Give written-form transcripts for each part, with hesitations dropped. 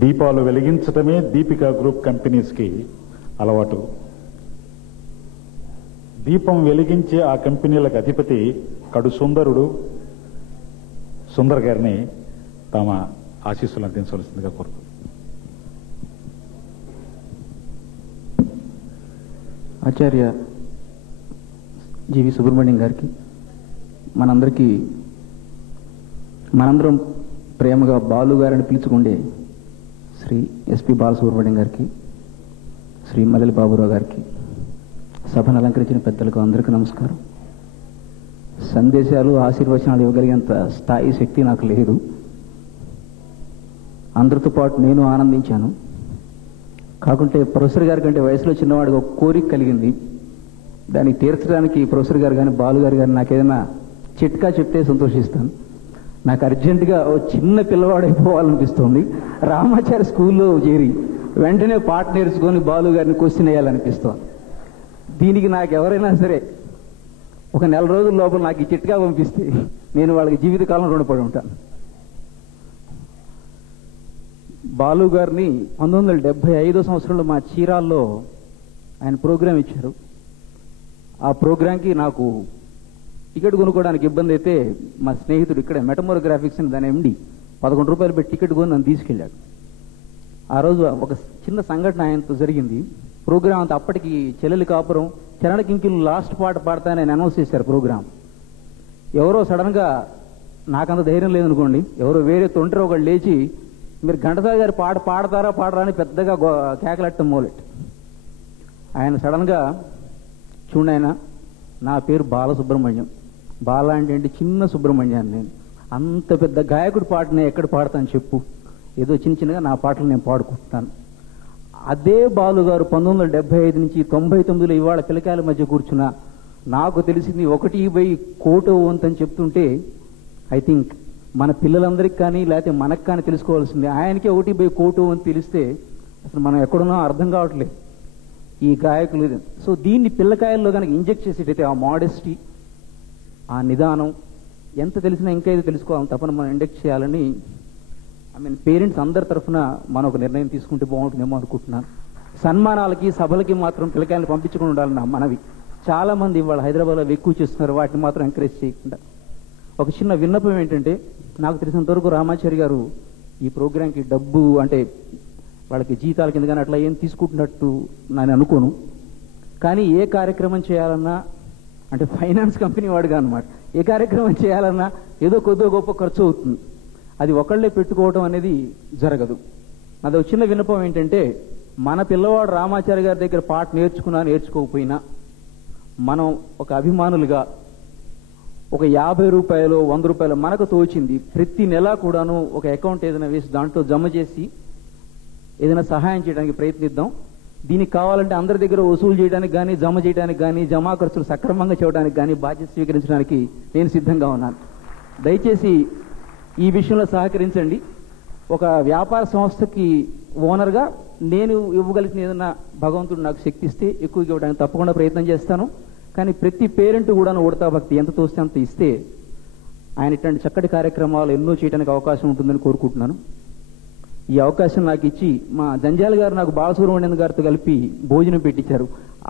దీపాలు వెలిగించటమే దీపికా గ్రూప్ కంపెనీస్కి అలవాటు. దీపం వెలిగించే ఆ కంపెనీలకు అధిపతి కడు సుందర్ గారిని తమ ఆశీస్సులు అందించవలసిందిగా కోరుతున్నాను. ఆచార్య జీవి సుబ్రహ్మణ్యం గారికి, మనందరం ప్రేమగా బాలు గారిని పిలుచుకుండే శ్రీ ఎస్పి బాలసుబ్రహ్మణ్యం గారికి, శ్రీ మల్లెల బాబురావు గారికి, సభను అలంకరించిన పెద్దలకు అందరికీ నమస్కారం. సందేశాలు ఆశీర్వచనాలు ఇవ్వగలిగేంత స్థాయి శక్తి నాకు లేదు. అందరితో పాటు నేను ఆనందించాను. కాకుంటే ప్రొఫెసర్ గారి కంటే వయసులో చిన్నవాడికి ఒక కోరిక కలిగింది. దాన్ని తీర్చడానికి ప్రొఫెసర్ గారు కానీ బాలు గారు కానీ నాకేదైనా చిట్కా చెప్తే సంతోషిస్తాను. నాకు అర్జెంటుగా ఓ చిన్న పిల్లవాడైపోవాలనిపిస్తుంది. రామాచార్య స్కూల్లో చేరి వెంటనే పాట నేర్చుకొని బాలు గారిని క్వశ్చన్ వేయాలనిపిస్తోంది. దీనికి నాకు ఎవరైనా సరే ఒక నెల రోజుల లోపల నాకు ఈ చిట్కా పంపిస్తే నేను వాళ్ళకి జీవితకాలం రుణపడి ఉంటాను. బాలు గారిని 1975 సంవత్సరంలో మా చీరాల్లో ఆయన ప్రోగ్రాం ఇచ్చారు. ఆ ప్రోగ్రాంకి నాకు టికెట్ కొనుక్కోవడానికి ఇబ్బంది అయితే మా స్నేహితుడు ఇక్కడే మెటమోరోగ్రాఫిక్స్ అని దాని ఎండి 11 రూపాయలు పెట్టి టికెట్ కొని నన్ను తీసుకెళ్ళాడు. ఆ రోజు ఒక చిన్న సంఘటన ఆయనతో జరిగింది. ప్రోగ్రాం అంతా అప్పటికి చెల్లెలి కాపురం చరణ కింకిలు లాస్ట్ పాట పాడతానని ఆయన అనౌన్స్ చేశారు ప్రోగ్రాం. ఎవరో సడన్గా నాకంత ధైర్యం లేదనుకోండి, ఎవరో వేరే తొంటరి ఒకళ్ళు లేచి మీరు ఘంటసాల గారి పాట పాడతారా పాడరా అని పెద్దగా కేకలట్టం మొదలెట్టు. ఆయన సడన్గా చూడండి, ఆయన నా పేరు బాలసుబ్రహ్మణ్యం, బాల అంటే చిన్న సుబ్రహ్మణ్యాన్ని, నేను అంత పెద్ద గాయకుడి పాట నేను ఎక్కడ పాడతాను చెప్పు, ఏదో చిన్న చిన్నగా నా పాటలు నేను పాడుకుంటున్నాను. అదే బాలు గారు 1975 నుంచి 99లో ఇవాళ పిల్లకాయల మధ్య కూర్చున్నా నాకు తెలిసింది 1/1 వంతు అని చెప్తుంటే ఐ థింక్ మన పిల్లలందరికీ కానీ లేకపోతే మనకు కానీ తెలుసుకోవాల్సింది. ఆయనకే 1/1 వంతు తెలిస్తే అసలు మనం ఎక్కడున్నా అర్థం కావట్లేదు ఈ గాయకులు. సో దీన్ని పిల్లకాయల్లో కనుక ఇంజెక్ట్ చేసేటైతే ఆ మోడెస్టీ, ఆ నిదానం ఎంత తెలిసినా ఇంకా ఏదో తెలుసుకోవాలని తప్పన మనం ఇంజెక్ట్ చేయాలని పేరెంట్స్ అందరి తరఫున మనం ఒక నిర్ణయం తీసుకుంటే బాగుంటుందేమో అనుకుంటున్నాను. సన్మానాలకి సభలకి మాత్రం పిల్లకాయలు పంపించుకుని ఉండాలని నా మనవి. చాలా మంది ఇవాళ హైదరాబాద్లో ఎక్కువ చేస్తున్నారు, వాటిని మాత్రం ఎంకరేజ్ చేయకుండా. ఒక చిన్న విన్నపం ఏంటంటే, నాకు తెలిసినంత వరకు రామాచారి గారు ఈ ప్రోగ్రాంకి డబ్బు అంటే వాళ్ళకి జీతాల కింద కానీ అట్లా ఏం తీసుకుంటున్నట్టు నేను అనుకోను. కానీ ఏ కార్యక్రమం చేయాలన్నా అంటే ఫైనాన్స్ కంపెనీ వాడుగా అనమాట, ఏ కార్యక్రమం చేయాలన్నా ఏదో కొద్దిగా గొప్ప ఖర్చు అవుతుంది. అది ఒకళ్ళే పెట్టుకోవడం అనేది జరగదు. అది ఒక చిన్న విన్నపం ఏంటంటే, మన పిల్లవాడు రామాచారి గారి దగ్గర పాట నేర్చుకోకపోయినా మనం ఒక అభిమానులుగా ఒక 50 రూపాయలు 100 రూపాయలు మనకు తోచింది ప్రతి నెల కూడాను ఒక అకౌంట్ ఏదైనా వేసి దాంట్లో జమ చేసి ఏదైనా సహాయం చేయడానికి ప్రయత్నిద్దాం. దీనికి కావాలంటే అందరి దగ్గర వసూలు చేయడానికి కానీ జమ చేయడానికి కానీ జమా ఖర్చులు సక్రమంగా చేయడానికి కానీ బాధ్యత స్వీకరించడానికి నేను సిద్ధంగా ఉన్నాను. దయచేసి ఈ విషయంలో సహకరించండి. ఒక వ్యాపార సంస్థకి ఓనర్గా నేను ఇవ్వగలిగిన ఏదన్నా భగవంతుడు నాకు శక్తి ఇస్తే ఎక్కువ ఇవ్వడానికి తప్పకుండా ప్రయత్నం చేస్తాను. కానీ ప్రతి పేరెంట్ కూడా ఉడతా భక్తి ఎంత తోస్తే అంత ఇస్తే ఆయన ఇట్లాంటి చక్కటి కార్యక్రమాలు ఎన్నో చేయడానికి అవకాశం ఉంటుందని కోరుకుంటున్నాను. ఈ అవకాశం నాకు ఇచ్చి మా జంజాల గారు నాకు బాలసుబ్రహ్మణ్యం గారితో కలిపి భోజనం పెట్టించారు.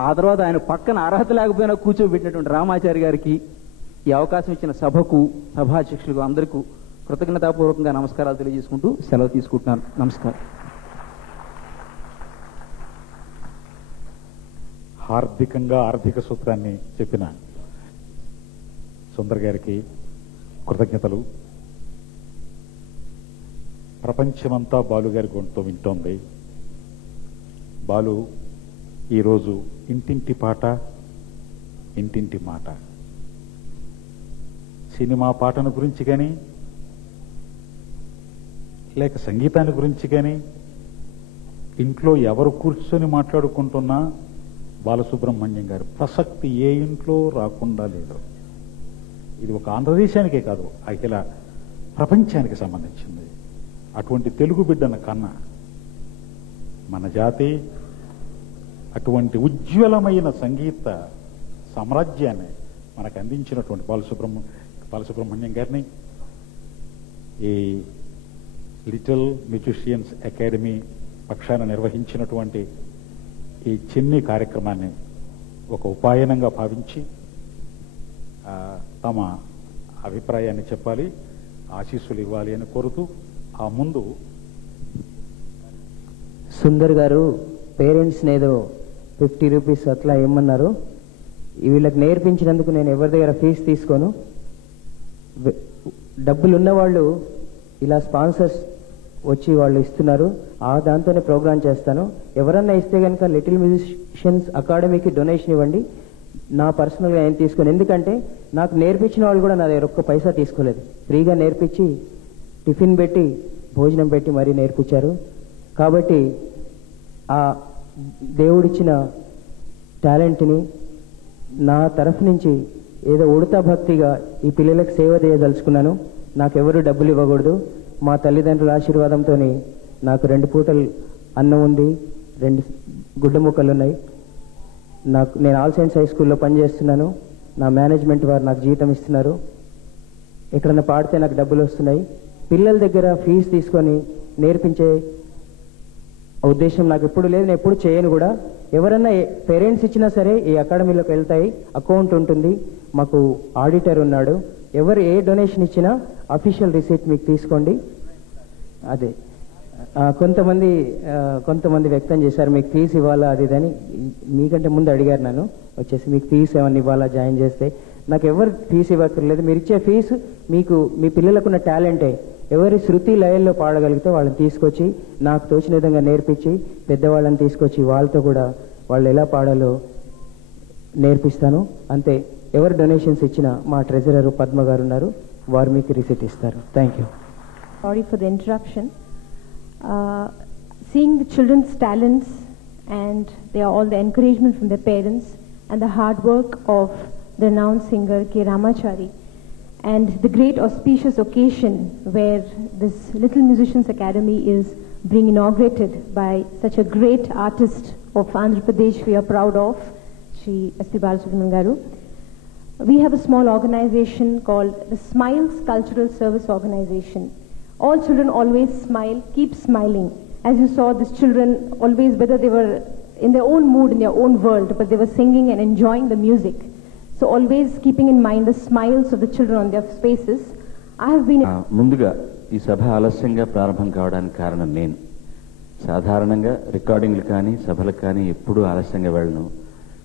ఆ తర్వాత ఆయన పక్కన అర్హత లేకపోయినా కూర్చోబెట్టినటువంటి రామాచారి గారికి, ఈ అవకాశం ఇచ్చిన సభకు, సభాధ్యక్షులకు అందరికీ కృతజ్ఞతాపూర్వకంగా నమస్కారాలు తెలియజేసుకుంటూ సెలవు తీసుకుంటున్నాను. నమస్కారం. హార్దికంగా ఆర్థిక సూత్రాన్ని చెప్పిన సుందర్ గారికి కృతజ్ఞతలు. ప్రపంచమంతా బాలు గారి గొంతుతో వింటోంది. బాలు ఈరోజు ఇంటింటి పాట, ఇంటింటి మాట, సినిమా పాటను గురించి కానీ లేక సంగీతాన్ని గురించి కానీ ఇంట్లో ఎవరు కూర్చొని మాట్లాడుకుంటున్నా బాలసుబ్రహ్మణ్యం గారి ప్రసక్తి ఏ ఇంట్లో రాకుండా లేదు. ఇది ఒక ఆంధ్రదేశానికే కాదు, అఖిల ప్రపంచానికి సంబంధించింది. అటువంటి తెలుగు బిడ్డన కన్నా మన జాతి అటువంటి ఉజ్వలమైన సంగీత సామ్రాజ్యాన్ని మనకు అందించినటువంటి బాలసుబ్రహ్మణ్యం గారిని, ఈ లిటిల్ మ్యూజిషియన్స్ అకాడమీ పక్షాన నిర్వహించినటువంటి ఈ చిన్ని కార్యక్రమాన్ని ఒక ఉపాయనంగా భావించి తమ అభిప్రాయాన్ని చెప్పాలి, ఆశీస్సులు ఇవ్వాలి అని కోరుతూ, ఆ ముందు సుందర్ గారు పేరెంట్స్ని ఏదో 50 రూపీస్ అట్లా ఇమ్మన్నారు. వీళ్ళకి నేర్పించినందుకు నేను ఎవరి దగ్గర ఫీజు తీసుకోను. డబ్బులు ఉన్నవాళ్ళు ఇలా స్పాన్సర్స్ వచ్చి వాళ్ళు ఇస్తున్నారు, దాంతోనే ప్రోగ్రామ్ చేస్తాను. ఎవరన్నా ఇస్తే కనుక లిటిల్ మ్యూజిషియన్స్ అకాడమీకి డొనేషన్ ఇవ్వండి, నా పర్సనల్గా ఏం తీసుకోను. ఎందుకంటే నాకు నేర్పించిన వాళ్ళు కూడా నా దగ్గర ఒక్క పైసా తీసుకోలేదు. ఫ్రీగా నేర్పించి టిఫిన్ పెట్టి భోజనం పెట్టి మరీ నేర్పించారు. కాబట్టి ఆ దేవుడిచ్చిన టాలెంట్ని నా తరఫు నుంచి ఏదో ఉడతా భక్తిగా ఈ పిల్లలకు సేవ చేయదలుచుకున్నాను. నాకెవరూ డబ్బులు ఇవ్వకూడదు. మా తల్లిదండ్రుల ఆశీర్వాదంతో నాకు 2 పూటలు అన్నం ఉంది, 2 గుడ్డ ముక్కలు ఉన్నాయి. నేను ఆల్ సైన్స్ హై స్కూల్లో పనిచేస్తున్నాను. నా మేనేజ్మెంట్ వారు నాకు జీతం ఇస్తున్నారు. ఎక్కడన్నా పాడితే నాకు డబ్బులు వస్తున్నాయి. పిల్లల దగ్గర ఫీజు తీసుకొని నేర్పించే ఉద్దేశం నాకు ఎప్పుడు లేదు, నేను ఎప్పుడు చేయను కూడా. ఎవరన్నా పేరెంట్స్ ఇచ్చినా సరే ఈ అకాడమీలోకి వెళ్తాయి. అకౌంట్ ఉంటుంది, మాకు ఆడిటర్ ఉన్నాడు. ఎవరు ఏ డొనేషన్ ఇచ్చినా అఫీషియల్ రిసీట్ మీకు తీసుకోండి. అదే కొంతమంది వ్యక్తం చేశారు మీకు ఫీజు ఇవ్వాలా అది ఇదని. మీకంటే ముందు అడిగారు నన్ను వచ్చేసి మీకు ఫీజు ఏమన్నా ఇవ్వాలా జాయిన్ చేస్తే. నాకు ఎవరు ఫీజు ఇవ్వక్కర్లేదు. మీరు ఇచ్చే ఫీజు మీకు మీ పిల్లలకున్న టాలెంటే. ఎవరి శృతి లయల్లో పాడగలిగితే వాళ్ళని తీసుకొచ్చి నాకు తోచిన విధంగా నేర్పించి పెద్దవాళ్ళని తీసుకొచ్చి వాళ్ళతో కూడా వాళ్ళు ఎలా పాడాలో నేర్పిస్తాను. అంతే. ఎవరు డొనేషన్స్ ఇచ్చినా మా ట్రెజరర్ పద్మ గారు ఉన్నారు, వారు మీకు రిసిట్ ఇస్తారు. Thank you. Sorry for the interruption. Seeing the children's talents and all the encouragement from their parents and the hard work of the renowned singer K. Ramachari, and the great auspicious occasion where this Little Musicians Academy is being inaugurated by such a great artist of Andhra Pradesh we are proud of, Shri S.P. Balasubramanian Garu. We have a small organization called the Smiles Cultural Service Organization. All children always smile, keep smiling. As you saw, these children always, whether they were in their own mood, in their own world, but they were singing and enjoying the music. So always keeping in mind the smiles of the children on their faces. I have been... ముందుగా ఈ సభ ఆలస్యంగా ప్రారంభం కావడానికి కారణం నేను. సాధారణంగా రికార్డింగ్లు కానీ సభలకు కానీ ఎప్పుడూ ఆలస్యంగా వెళ్ళను.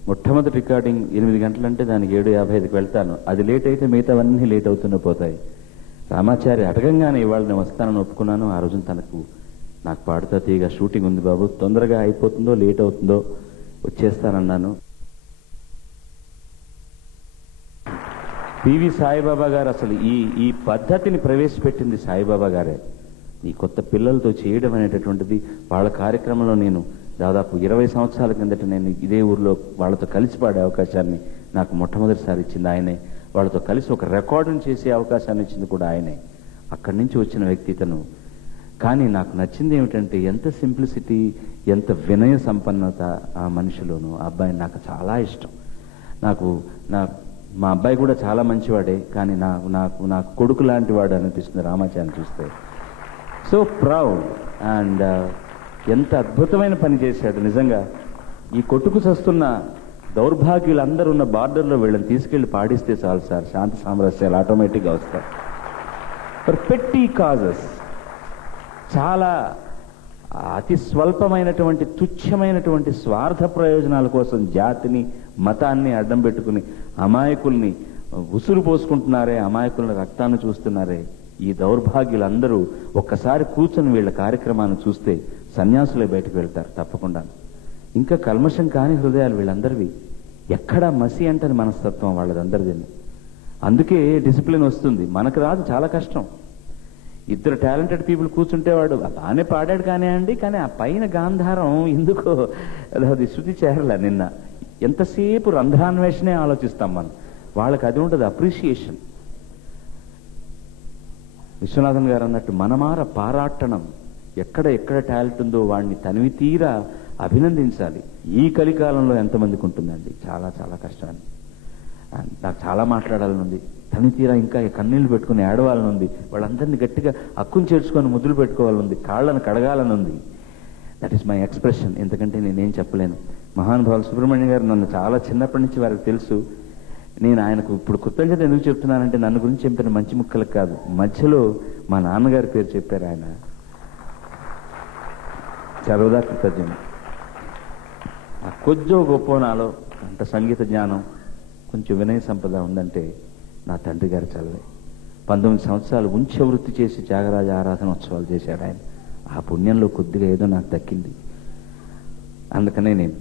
మొట్టమొదటి రికార్డింగ్ 8 గంటలంటే దానికి 7:55కి వెళ్తాను. అది లేట్ అయితే మిగతావన్నీ లేట్ అవుతూనే పోతాయి. రామాచారి అడగంగానే ఇవాళ నేను వస్తానని ఒప్పుకున్నాను. ఆ రోజున నాకు పాడుతా తీయగా షూటింగ్ ఉంది బాబు, తొందరగా అయిపోతుందో లేట్ అవుతుందో వచ్చేస్తానన్నాను. పివి సాయిబాబా గారు అసలు ఈ పద్ధతిని ప్రవేశపెట్టింది సాయిబాబా గారే. ఈ కొత్త పిల్లలతో చేయడం అనేటటువంటిది వాళ్ళ కార్యక్రమంలో నేను దాదాపు 20 సంవత్సరాల కిందట నేను ఇదే ఊర్లో వాళ్ళతో కలిసి పాడే అవకాశాన్ని నాకు మొట్టమొదటిసారి ఇచ్చింది ఆయనే. వాళ్ళతో కలిసి ఒక రికార్డును చేసే అవకాశాన్ని ఇచ్చింది కూడా ఆయనే. అక్కడి నుంచి వచ్చిన వ్యక్తి ఇతను. కానీ నాకు నచ్చింది ఏమిటంటే ఎంత సింప్లిసిటీ, ఎంత వినయ సంపన్నత ఆ మనిషిలోను. ఆ అబ్బాయి నాకు చాలా ఇష్టం. మా అబ్బాయి కూడా చాలా మంచివాడే, కానీ నాకు కొడుకు లాంటి వాడు అనిపిస్తుంది రామాచారిని చూస్తే. So proud. అండ్ ఎంత అద్భుతమైన పని చేశాడు నిజంగా. ఈ కొట్టుకు చస్తున్న దౌర్భాగ్యులందరూ ఉన్న బార్డర్లో వీళ్ళని తీసుకెళ్లి పాడిస్తే చాలు సార్, శాంతి సామరస్యాలు ఆటోమేటిక్గా వస్తాయి. ఫర్ పెట్టి కాజెస్, చాలా అతి స్వల్పమైనటువంటి తుచ్చమైనటువంటి స్వార్థ ప్రయోజనాల కోసం జాతిని మతాన్ని అడ్డం పెట్టుకుని అమాయకుల్ని ఉసురు పోసుకుంటున్నారే, అమాయకుల రక్తాన్ని చూస్తున్నారే. ఈ దౌర్భాగ్యులందరూ ఒక్కసారి కూర్చొని వీళ్ళ కార్యక్రమాన్ని చూస్తే సన్యాసులే బయటకు వెళ్తారు తప్పకుండా. ఇంకా కల్మషం కాని హృదయాలు వీళ్ళందరివి. ఎక్కడా మసి అంటని మనస్తత్వం వాళ్ళదందరిది. అందుకే డిసిప్లిన్ వస్తుంది. మనకు రాదు, చాలా కష్టం. 2 టాలెంటెడ్ పీపుల్ కూర్చుంటే వాడు బాగానే పాడాడు కానివ్వండి, కానీ ఆ పైన గాంధారం ఎందుకో అది శృతి చేరలే. నిన్న ఎంతసేపు రంధ్రాన్వేషణే ఆలోచిస్తాం మనం. వాళ్ళకి అది ఉంటుంది, అప్రిషియేషన్. విశ్వనాథన్ గారు అన్నట్టు మనమార పారాటణం. ఎక్కడ టాలెంట్ ఉందో వాడిని తనివి తీరా అభినందించాలి. ఈ కలికాలంలో ఎంతమందికి ఉంటుందండి? చాలా చాలా కష్టాన్ని. నాకు చాలా మాట్లాడాలనుంది. తని తీరా ఇంకా కన్నీళ్లు పెట్టుకుని ఏడవాలని ఉంది, వాళ్ళందరినీ గట్టిగా హక్కును చేర్చుకొని ముద్దులు పెట్టుకోవాలని ఉంది, కాళ్ళను కడగాలని ఉంది. That is my expression. ఎందుకంటే నేనేం చెప్పలేను. మహానుభావులు సుబ్రహ్మణ్యం గారు నన్ను చాలా చిన్నప్పటి నుంచి వారికి తెలుసు. నేను ఆయనకు ఇప్పుడు కృతజ్ఞత ఎందుకు చెప్తున్నానంటే నన్ను గురించి చెప్పిన మంచి ముక్కలకు కాదు, మధ్యలో మా నాన్నగారి పేరు చెప్పారు ఆయన. సర్వదా కృతజ్ఞం. ఆ కొద్దో గొప్ప నాలో అంత సంగీత జ్ఞానం, కొంచెం వినయ సంపద ఉందంటే నా తండ్రి గారి చల్లే. 19 సంవత్సరాలు ఉంచె వృత్తి చేసి త్యాగరాజ ఆరాధనోత్సవాలు చేశాడు ఆయన. ఆ పుణ్యంలో కొద్దిగా ఏదో నాకు దక్కింది. అందుకనే నేను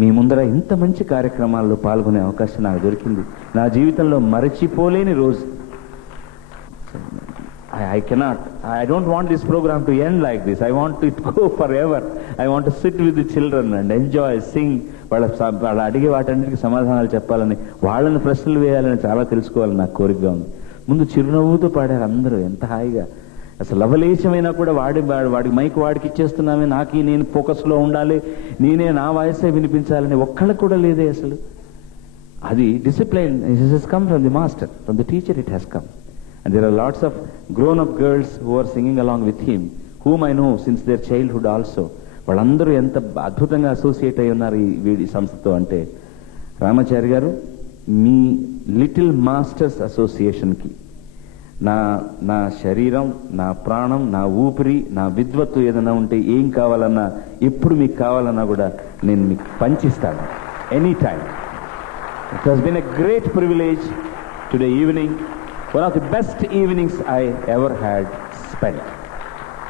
మీ ముందర ఇంత మంచి కార్యక్రమాల్లో పాల్గొనే అవకాశం నాకు దొరికింది. నా జీవితంలో మరచిపోలేని రోజు. I don't want this program to end like this. I want it to go forever. I want to sit with the children and enjoy, sing. వాళ్ళ అడిగే వాటన్నిటికీ సమాధానాలు చెప్పాలని, వాళ్ళని ప్రశ్నలు వేయాలని చాలా తెలుసుకోవాలని నాకు కోరికగా ఉంది. ముందు చిరునవ్వుతో పాడారు అందరూ, ఎంత హాయిగా. అసలు లవలేశమైనా కూడా వాడికి మైక్ వాడికి ఇచ్చేస్తున్నామే, నాకు నేను ఫోకస్లో ఉండాలి, నేనే నా వాయిసే వినిపించాలని ఒక్కళ్ళకు కూడా లేదే అసలు. అది discipline. It has come from the master, from the teacher it has come. And there are lots of grown-up girls who are singing along with him, whom I know since their childhood also. వాళ్ళందరూ ఎంత అద్భుతంగా associate అయి ఉన్నారు ఈ సంస్థతో అంటే. రామాచారి గారు, మీ little masters అసోసియేషన్కి నా శరీరం, నా ప్రాణం, నా ఊపిరి, నా విద్వత్తు ఏదైనా ఉంటే ఏం కావాలన్నా, ఎప్పుడు మీకు కావాలన్నా కూడా నేను మీకు పంచిస్తాను, any time. It has been a great privilege today evening. One of the best evenings I ever had spent.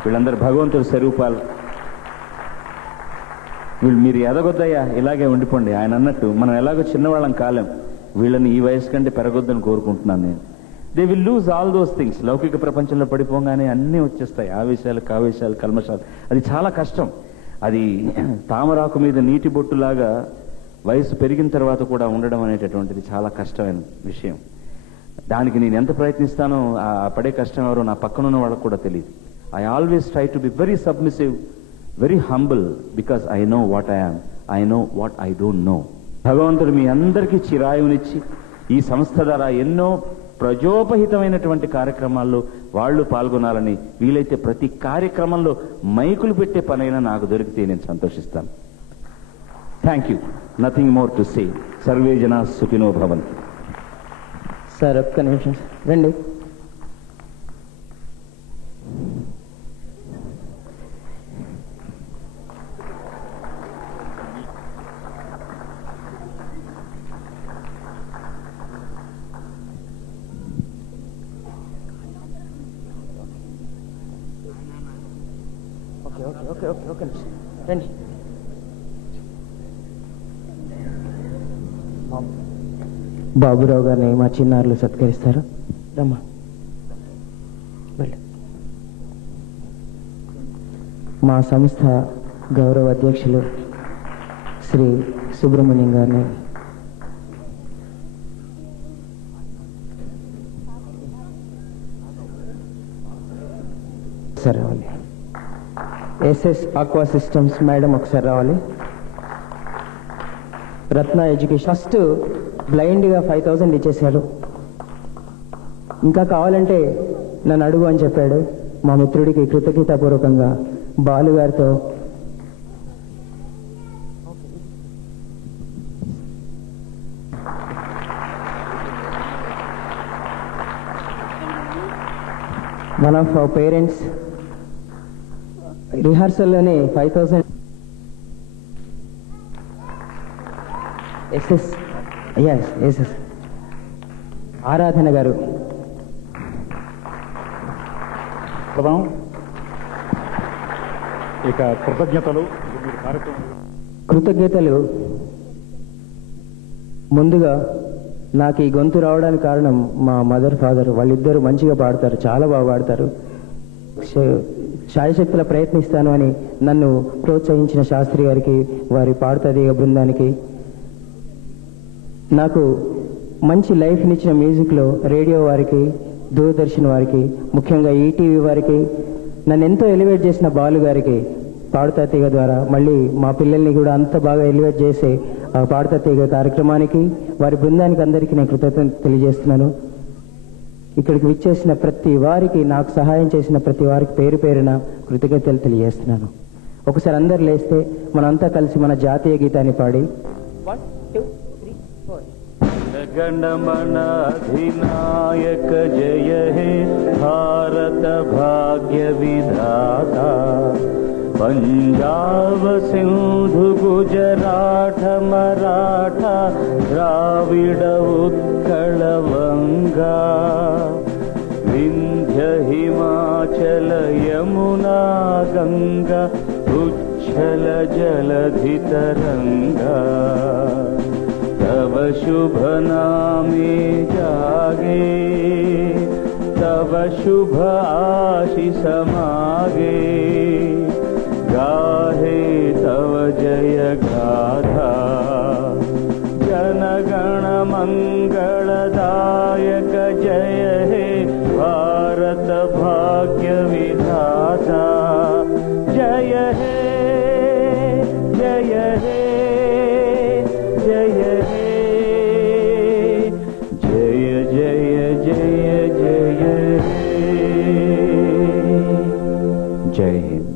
వీళ్ళందరూ భగవంతుడి స్వరూపాలు. వీళ్ళు మీరు ఎదగొద్దయ్యా, ఇలాగే ఉండిపోండి. ఆయన అన్నట్టు మనం ఎలాగో చిన్నవాళ్ళం కాలేం, వీళ్ళని ఈ వయసు కంటే పెరగొద్దని కోరుకుంటున్నాను నేను. They will lose all those things. లౌకిక ప్రపంచంలో పడిపోగానే అన్నీ వచ్చేస్తాయి, ఆవేశాలు, కావేశాలు, కల్మషాలు. అది చాలా కష్టం. అది తామరాకు మీద నీటి బొట్టులాగా వయసు పెరిగిన తర్వాత కూడా ఉండడం అనేటటువంటిది చాలా కష్టమైన విషయం. దానికి నేను ఎంత ప్రయత్నిస్తానో ఆ పడే కష్టం ఎవరో నా పక్కనున్న వాళ్ళకు కూడా తెలియదు. I always try to be very submissive, very humble, because I know what I am, I know what I don't know. భగవంతుడు మీ అందరికీ చిరాయునిచ్చి ఈ సంస్థ ద్వారా ఎన్నో ప్రజోపహితమైనటువంటి కార్యక్రమాల్లో వాళ్ళు పాల్గొనాలని, వీలైతే ప్రతి కార్యక్రమంలో మైకులు పెట్టే పనైనా నాకు దొరికితే నేను సంతోషిస్తాను. Thank you. Nothing more to say. Survey జనా సుఖినో భవంతు. సార్ ఒక్క నిమిషం రండి. ఓకే రండి. బాబురావు గారిని మా చిన్నారులు సత్కరిస్తారు. రమ్మా వెళ్ళి. మా సంస్థ గౌరవ అధ్యక్షులు శ్రీ సుబ్రహ్మణ్యం గారిని ఒకసారి రావాలి. ఎస్ఎస్ ఆక్వా సిస్టమ్స్ మేడం ఒకసారి రావాలి. రత్న ఎడ్యుకేషన్ ఫస్ట్ బ్లైండ్గా 5,000 ఇచ్చేశాడు. ఇంకా కావాలంటే నన్ను అడుగు అని చెప్పాడు. మా మిత్రుడికి కృతజ్ఞతాపూర్వకంగా బాలు గారితో వన్ ఆఫ్ అవర్ పేరెంట్స్ రిహార్సల్లోనే 5,000 ఎస్ఎస్ ఆరాధన గారు. ఇక కృతజ్ఞతలు. ముందుగా నాకు ఈ గొంతు రావడానికి కారణం మా మదర్ ఫాదర్. వాళ్ళిద్దరూ మంచిగా పాడతారు, చాలా బాగా పాడతారు. శాయశక్తుల ప్రయత్నిస్తాను అని నన్ను ప్రోత్సహించిన శాస్త్రి గారికి, వారి పాడుతదీగ బృందానికి, నాకు మంచి లైఫ్నిచ్చిన మ్యూజిక్లో రేడియో వారికి, దూరదర్శన్ వారికి, ముఖ్యంగా ఈటీవీ వారికి, నన్ను ఎంతో ఎలివేట్ చేసిన బాలు గారికి పాడుతా తీగ ద్వారా, మళ్ళీ మా పిల్లల్ని కూడా అంత బాగా ఎలివేట్ చేసే పాడుతా తీగ కార్యక్రమానికి, వారి బృందానికి అందరికీ నేను కృతజ్ఞత తెలియజేస్తున్నాను. ఇక్కడికి విచ్చేసిన ప్రతి వారికి, నాకు సహాయం చేసిన ప్రతి వారికి పేరు పేరున కృతజ్ఞతలు తెలియజేస్తున్నాను. ఒకసారి అందరు లేస్తే మనంతా కలిసి మన జాతీయ గీతాన్ని పాడి 1 2 3 4 गणमन अधिनायक जय हे भारत भाग्य विधाता पंजाब सिंधु गुजरात मराठा द्राविड उत्कल वंगा विंध्य हिमाचल यमुना गंगा उच्छल जलधि तरंगा तव शुभ नामे जागे तव शुभ आशीष मागे गाहे तव जय गाथा जनगण मंगलदायक जय हे भारत भाग्य विधाता जय हे जय हे जय हे जय जय जय जय हे जय हिंद.